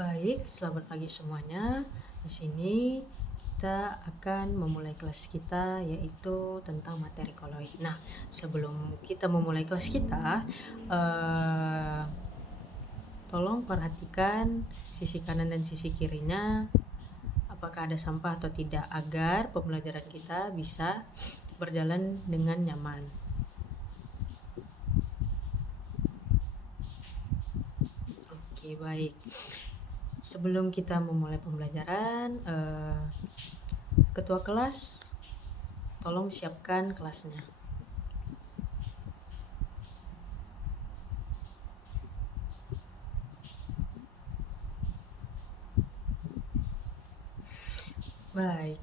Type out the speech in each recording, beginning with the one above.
Baik, selamat pagi semuanya. Di sini kita akan memulai kelas kita yaitu tentang materi koloid. Nah, sebelum kita memulai kelas kita, tolong perhatikan sisi kanan dan sisi kirinya apakah ada sampah atau tidak agar pembelajaran kita bisa berjalan dengan nyaman. Oke, baik. Sebelum kita memulai pembelajaran, ketua kelas tolong siapkan kelasnya. Baik,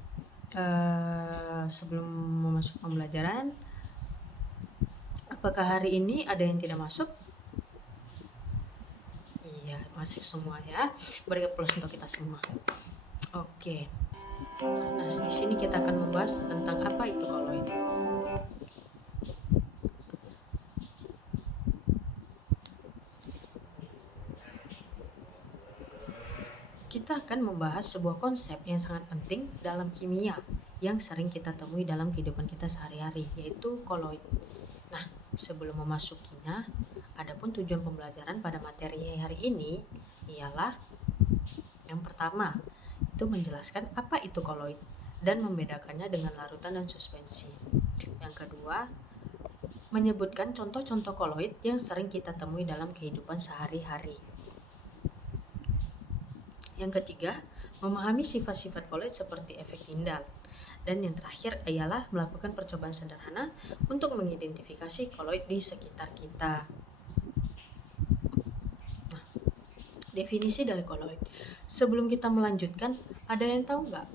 sebelum memasuk pembelajaran, apakah hari ini ada yang tidak masuk? Iya, masuk semua ya. Beri aplaus untuk kita semua. Oke. Nah, di sini kita akan membahas tentang apa itu koloid. Kita akan membahas sebuah konsep yang sangat penting dalam kimia yang sering kita temui dalam kehidupan kita sehari-hari, yaitu koloid. Nah, sebelum memasukinya, adapun tujuan pembelajaran pada materi hari ini ialah yang pertama, itu menjelaskan apa itu koloid dan membedakannya dengan larutan dan suspensi. Yang kedua, menyebutkan contoh-contoh koloid yang sering kita temui dalam kehidupan sehari-hari. Yang ketiga, memahami sifat-sifat koloid seperti efek Tyndall. Dan yang terakhir ialah melakukan percobaan sederhana untuk mengidentifikasi koloid di sekitar kita. Nah, definisi dari koloid. Sebelum kita melanjutkan, ada yang tahu nggak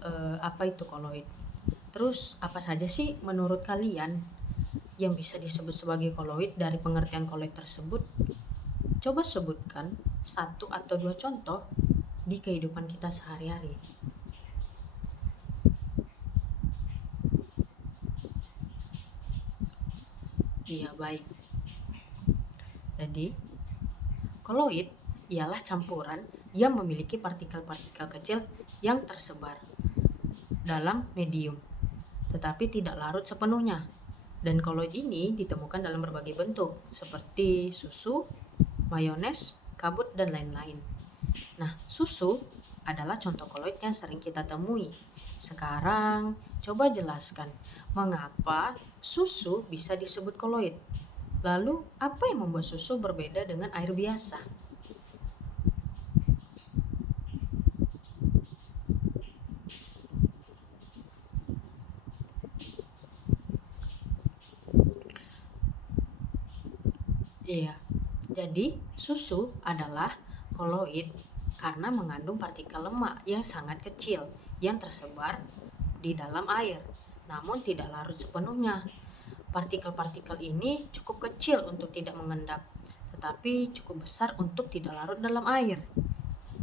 apa itu koloid? Terus apa saja sih menurut kalian yang bisa disebut sebagai koloid dari pengertian koloid tersebut? Coba sebutkan 1 atau 2 contoh di kehidupan kita sehari-hari. Iya, baik. Jadi, koloid ialah campuran yang memiliki partikel-partikel kecil yang tersebar dalam medium, tetapi tidak larut sepenuhnya. Dan koloid ini ditemukan dalam berbagai bentuk, seperti susu, mayones, kabut, dan lain-lain. Nah, susu adalah contoh koloid yang sering kita temui. Sekarang, coba jelaskan mengapa susu bisa disebut koloid. Lalu, apa yang membuat susu berbeda dengan air biasa? Iya, jadi susu adalah koloid karena mengandung partikel lemak yang sangat kecil yang tersebar di dalam air, namun tidak larut sepenuhnya. Partikel-partikel ini cukup kecil untuk tidak mengendap, tetapi cukup besar untuk tidak larut dalam air,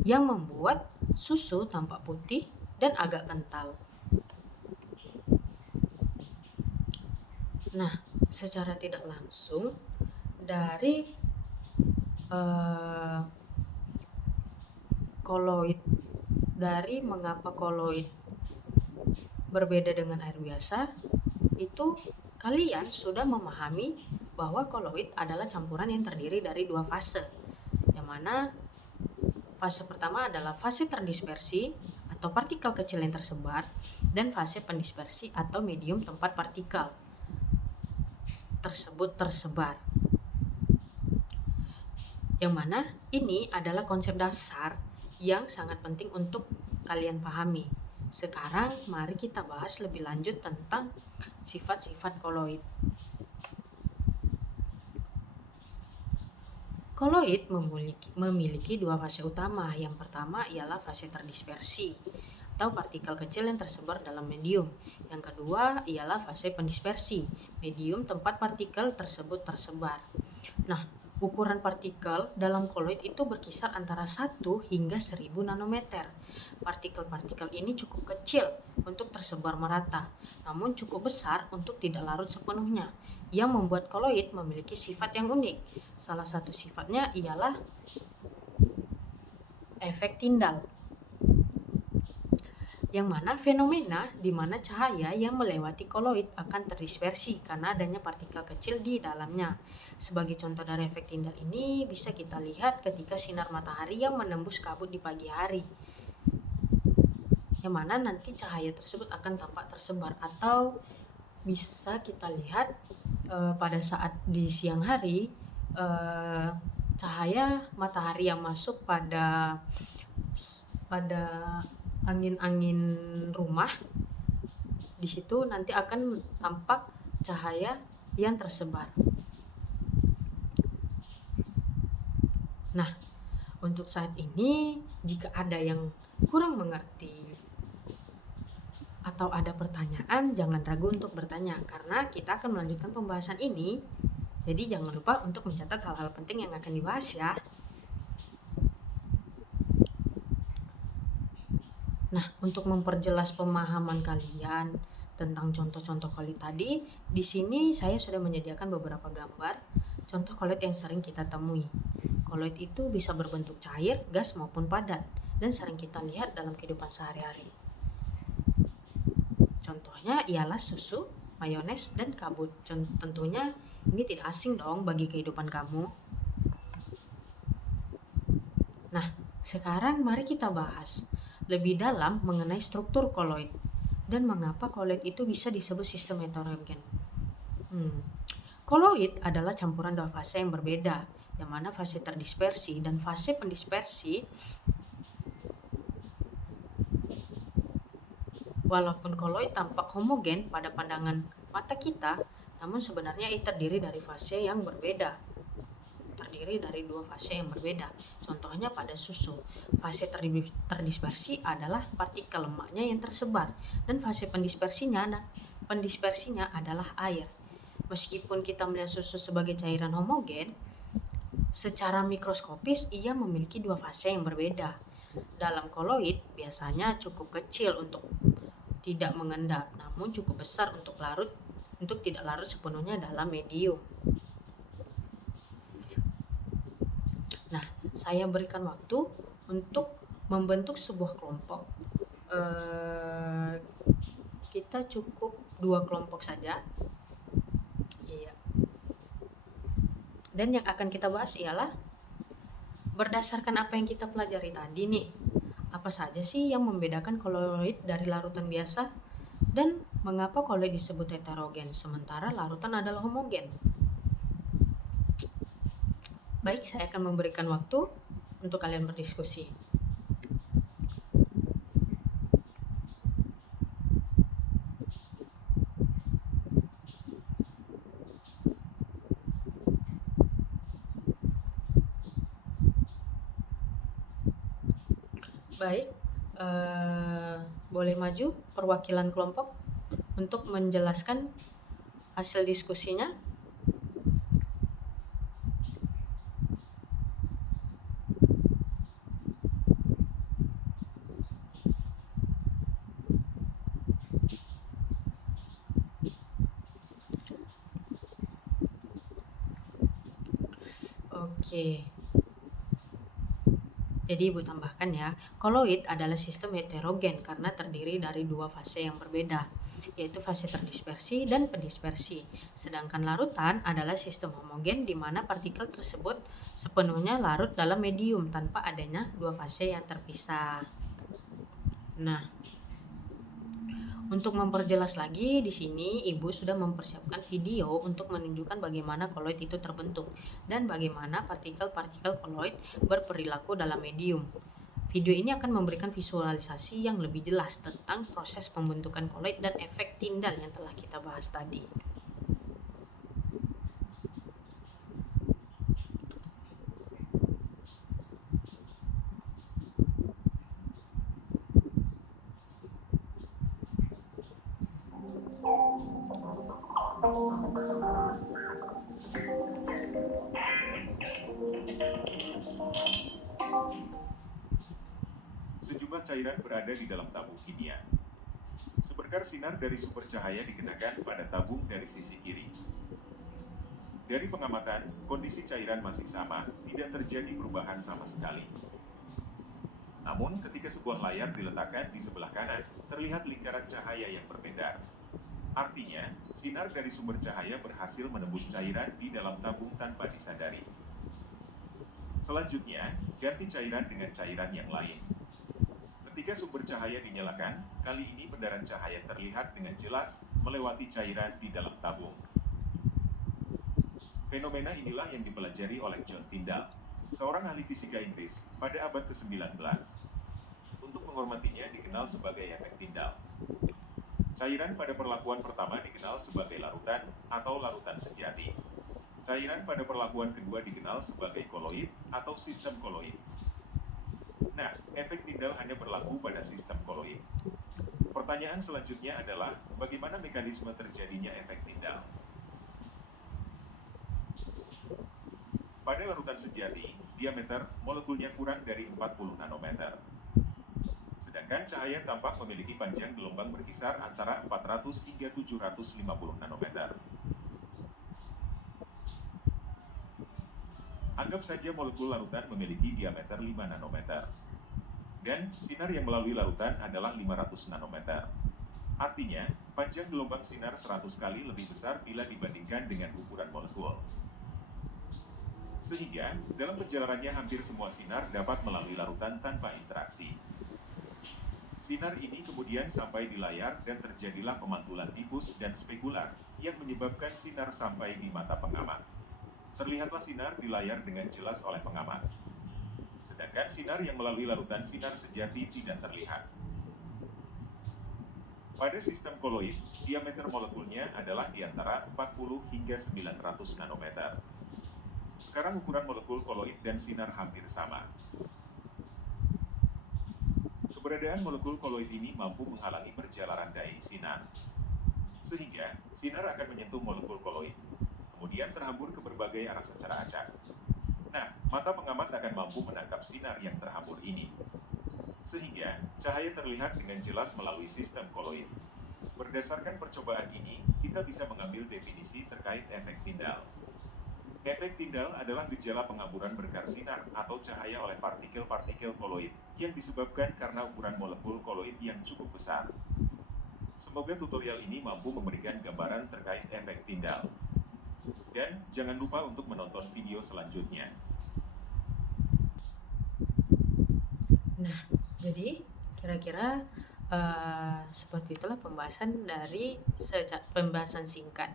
yang membuat susu tampak putih dan agak kental. Nah, secara tidak langsung dari koloid, dari mengapa koloid berbeda dengan air biasa, itu kalian sudah memahami bahwa koloid adalah campuran yang terdiri dari 2 fase, yang mana fase pertama adalah fase terdispersi atau partikel kecil yang tersebar, dan fase pendispersi atau medium tempat partikel tersebut tersebar. Yang mana ini adalah konsep dasar yang sangat penting untuk kalian pahami. Sekarang mari kita bahas lebih lanjut tentang sifat-sifat koloid. Koloid memiliki 2 fase utama. Yang pertama ialah fase terdispersi atau partikel kecil yang tersebar dalam medium. Yang kedua ialah fase pendispersi, medium tempat partikel tersebut tersebar. Nah, ukuran partikel dalam koloid itu berkisar antara 1 hingga 1000 nanometer. Partikel-partikel ini cukup kecil untuk tersebar merata, namun cukup besar untuk tidak larut sepenuhnya, yang membuat koloid memiliki sifat yang unik. Salah satu sifatnya ialah efek Tyndall, yang mana fenomena di mana cahaya yang melewati koloid akan terdispersi karena adanya partikel kecil di dalamnya. Sebagai contoh dari efek Tyndall ini bisa kita lihat ketika sinar matahari yang menembus kabut di pagi hari, yang mana nanti cahaya tersebut akan tampak tersebar, atau bisa kita lihat pada saat di siang hari cahaya matahari yang masuk pada angin-angin rumah, di situ nanti akan tampak cahaya yang tersebar. Nah, untuk saat ini jika ada yang kurang mengerti atau ada pertanyaan, jangan ragu untuk bertanya karena kita akan melanjutkan pembahasan ini. Jadi jangan lupa untuk mencatat hal-hal penting yang akan dibahas ya. Nah, untuk memperjelas pemahaman kalian tentang contoh-contoh koloid tadi, di sini saya sudah menyediakan beberapa gambar contoh koloid yang sering kita temui. Koloid itu bisa berbentuk cair, gas maupun padat dan sering kita lihat dalam kehidupan sehari-hari. Contohnya ialah susu, mayones, dan kabut. Tentunya ini tidak asing dong bagi kehidupan kamu. Nah, sekarang mari kita bahas lebih dalam mengenai struktur koloid dan mengapa koloid itu bisa disebut sistem heterogen. Koloid adalah campuran dua fase yang berbeda, yang mana fase terdispersi dan fase pendispersi. Walaupun koloid tampak homogen pada pandangan mata kita, namun sebenarnya ia terdiri dari fase yang berbeda. Terdiri dari dua fase yang berbeda. Contohnya pada susu, fase terdispersi adalah partikel lemaknya yang tersebar, dan fase pendispersinya adalah air. Meskipun kita melihat susu sebagai cairan homogen, secara mikroskopis ia memiliki dua fase yang berbeda. Dalam koloid biasanya cukup kecil untuk tidak mengendap, namun cukup besar untuk tidak larut sepenuhnya dalam medium. Nah, saya berikan waktu untuk membentuk sebuah kelompok. Kita cukup 2 kelompok saja. Iya. Dan yang akan kita bahas ialah berdasarkan apa yang kita pelajari tadi nih, apa saja sih yang membedakan koloid dari larutan biasa, dan mengapa koloid disebut heterogen sementara larutan adalah homogen. Baik, saya akan memberikan waktu untuk kalian berdiskusi. Baik, boleh maju perwakilan kelompok untuk menjelaskan hasil diskusinya. Oke. Jadi Ibu tambahkan ya, koloid adalah sistem heterogen karena terdiri dari dua fase yang berbeda, yaitu fase terdispersi dan pendispersi. Sedangkan larutan adalah sistem homogen di mana partikel tersebut sepenuhnya larut dalam medium tanpa adanya dua fase yang terpisah. Nah, untuk memperjelas lagi di sini Ibu sudah mempersiapkan video untuk menunjukkan bagaimana koloid itu terbentuk dan bagaimana partikel-partikel koloid berperilaku dalam medium. Video ini akan memberikan visualisasi yang lebih jelas tentang proses pembentukan koloid dan efek Tyndall yang telah kita bahas tadi. Sejumlah cairan berada di dalam tabung kimia. Seberkar sinar dari sumber cahaya dikenakan pada tabung dari sisi kiri. Dari pengamatan, kondisi cairan masih sama, tidak terjadi perubahan sama sekali. Namun, ketika sebuah layar diletakkan di sebelah kanan, terlihat lingkaran cahaya yang berbeda. Artinya, sinar dari sumber cahaya berhasil menembus cairan di dalam tabung tanpa disadari. Selanjutnya, ganti cairan dengan cairan yang lain. Ketika sumber cahaya dinyalakan, kali ini bendaran cahaya terlihat dengan jelas melewati cairan di dalam tabung. Fenomena inilah yang dipelajari oleh John Tyndall, seorang ahli fisika Inggris pada abad ke-19. Untuk menghormatinya dikenal sebagai efek Tyndall. Cairan pada perlakuan pertama dikenal sebagai larutan atau larutan sejati. Cairan pada perlakuan kedua dikenal sebagai koloid atau sistem koloid. Nah, efek Tyndall hanya berlaku pada sistem koloid. Pertanyaan selanjutnya adalah, bagaimana mekanisme terjadinya efek Tyndall? Pada larutan sejati, diameter molekulnya kurang dari 40 nanometer. Sedangkan cahaya tampak memiliki panjang gelombang berkisar antara 400 hingga 750 nanometer. Anggap saja molekul larutan memiliki diameter 5 nanometer. Dan sinar yang melalui larutan adalah 500 nanometer. Artinya, panjang gelombang sinar 100 kali lebih besar bila dibandingkan dengan ukuran molekul. Sehingga, dalam perjalanannya hampir semua sinar dapat melalui larutan tanpa interaksi. Sinar ini kemudian sampai di layar dan terjadilah pemantulan difus dan spekular yang menyebabkan sinar sampai di mata pengamat. Terlihatlah sinar di layar dengan jelas oleh pengamat. Sedangkan sinar yang melalui larutan sinar sejati tidak terlihat. Pada sistem koloid, diameter molekulnya adalah di antara 40 hingga 900 nanometer. Sekarang ukuran molekul koloid dan sinar hampir sama. Keberadaan molekul koloid ini mampu menghalangi perjalanan dai sinar. Sehingga, sinar akan menyentuh molekul koloid, kemudian terhambur ke berbagai arah secara acak. Nah, mata pengamat akan mampu menangkap sinar yang terhambur ini. Sehingga, cahaya terlihat dengan jelas melalui sistem koloid. Berdasarkan percobaan ini, kita bisa mengambil definisi terkait efek Tyndall. Efek Tyndall adalah gejala penghamburan berkar sinar atau cahaya oleh partikel-partikel koloid yang disebabkan karena ukuran molekul koloid yang cukup besar. Semoga tutorial ini mampu memberikan gambaran terkait efek Tyndall. Dan jangan lupa untuk menonton video selanjutnya. Nah, jadi kira-kira seperti itulah pembahasan dari pembahasan singkat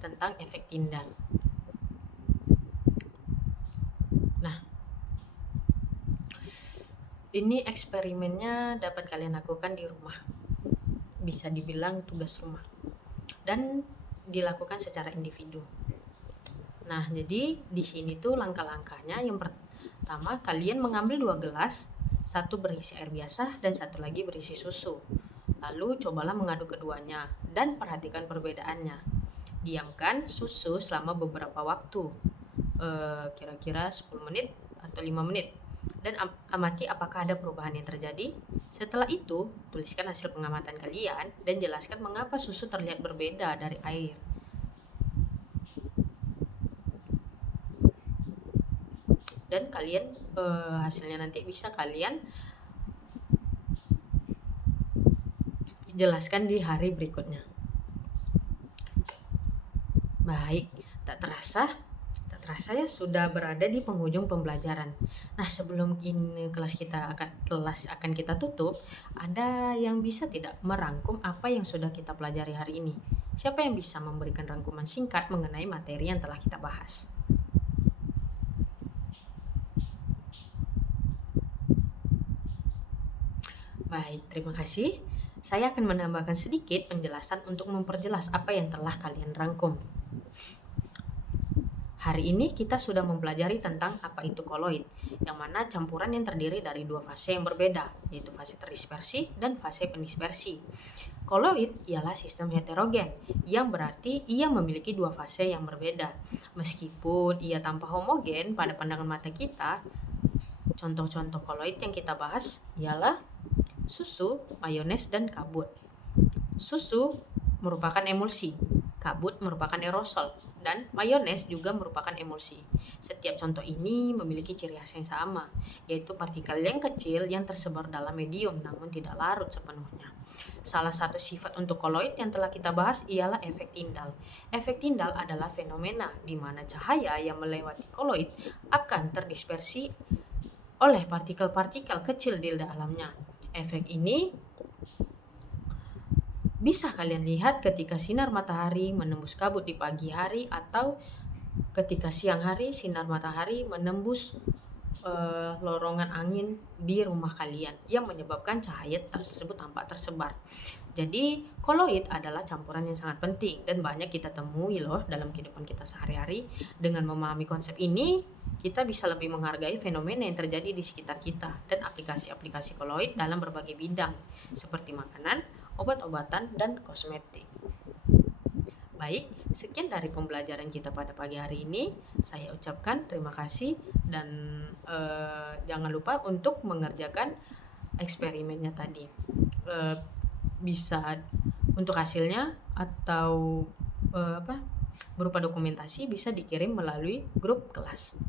tentang efek Tyndall. Nah, ini eksperimennya dapat kalian lakukan di rumah. Bisa dibilang tugas rumah. Dan dilakukan secara individu. Nah, jadi di sini tuh langkah-langkahnya. Yang pertama, kalian mengambil 2 gelas, satu berisi air biasa dan satu lagi berisi susu. Lalu cobalah mengaduk keduanya dan perhatikan perbedaannya. Diamkan susu selama beberapa waktu, kira-kira 10 menit atau 5 menit. Dan amati apakah ada perubahan yang terjadi. Setelah itu, tuliskan hasil pengamatan kalian dan jelaskan mengapa susu terlihat berbeda dari air. Dan kalian hasilnya nanti bisa kalian jelaskan di hari berikutnya. Baik, tak terasa ya sudah berada di penghujung pembelajaran. Nah, sebelum kelas akan kita tutup, ada yang bisa tidak merangkum apa yang sudah kita pelajari hari ini? Siapa yang bisa memberikan rangkuman singkat mengenai materi yang telah kita bahas? Baik, terima kasih. Saya akan menambahkan sedikit penjelasan untuk memperjelas apa yang telah kalian rangkum. Hari ini kita sudah mempelajari tentang apa itu koloid, yang mana campuran yang terdiri dari 2 fase yang berbeda, yaitu fase terdispersi dan fase pendispersi. Koloid ialah sistem heterogen, yang berarti ia memiliki 2 fase yang berbeda. Meskipun ia tampak homogen pada pandangan mata kita, contoh-contoh koloid yang kita bahas ialah susu, mayones, dan kabut. Susu merupakan emulsi, kabut merupakan aerosol, dan mayones juga merupakan emulsi. Setiap contoh ini memiliki ciri khas yang sama, yaitu partikel yang kecil yang tersebar dalam medium namun tidak larut sepenuhnya. Salah satu sifat untuk koloid yang telah kita bahas ialah efek Tyndall. Efek Tyndall adalah fenomena di mana cahaya yang melewati koloid akan terdispersi oleh partikel-partikel kecil di dalamnya. Efek ini bisa kalian lihat ketika sinar matahari menembus kabut di pagi hari, atau ketika siang hari sinar matahari menembus loronggan angin di rumah kalian yang menyebabkan cahaya tersebut tampak tersebar. Jadi koloid adalah campuran yang sangat penting dan banyak kita temui loh dalam kehidupan kita sehari-hari. Dengan memahami konsep ini, kita bisa lebih menghargai fenomena yang terjadi di sekitar kita dan aplikasi-aplikasi koloid dalam berbagai bidang seperti makanan, obat-obatan, dan kosmetik. Baik, sekian dari pembelajaran kita pada pagi hari ini. Saya ucapkan terima kasih dan jangan lupa untuk mengerjakan eksperimennya tadi. Bisa untuk hasilnya atau berupa dokumentasi bisa dikirim melalui grup kelas.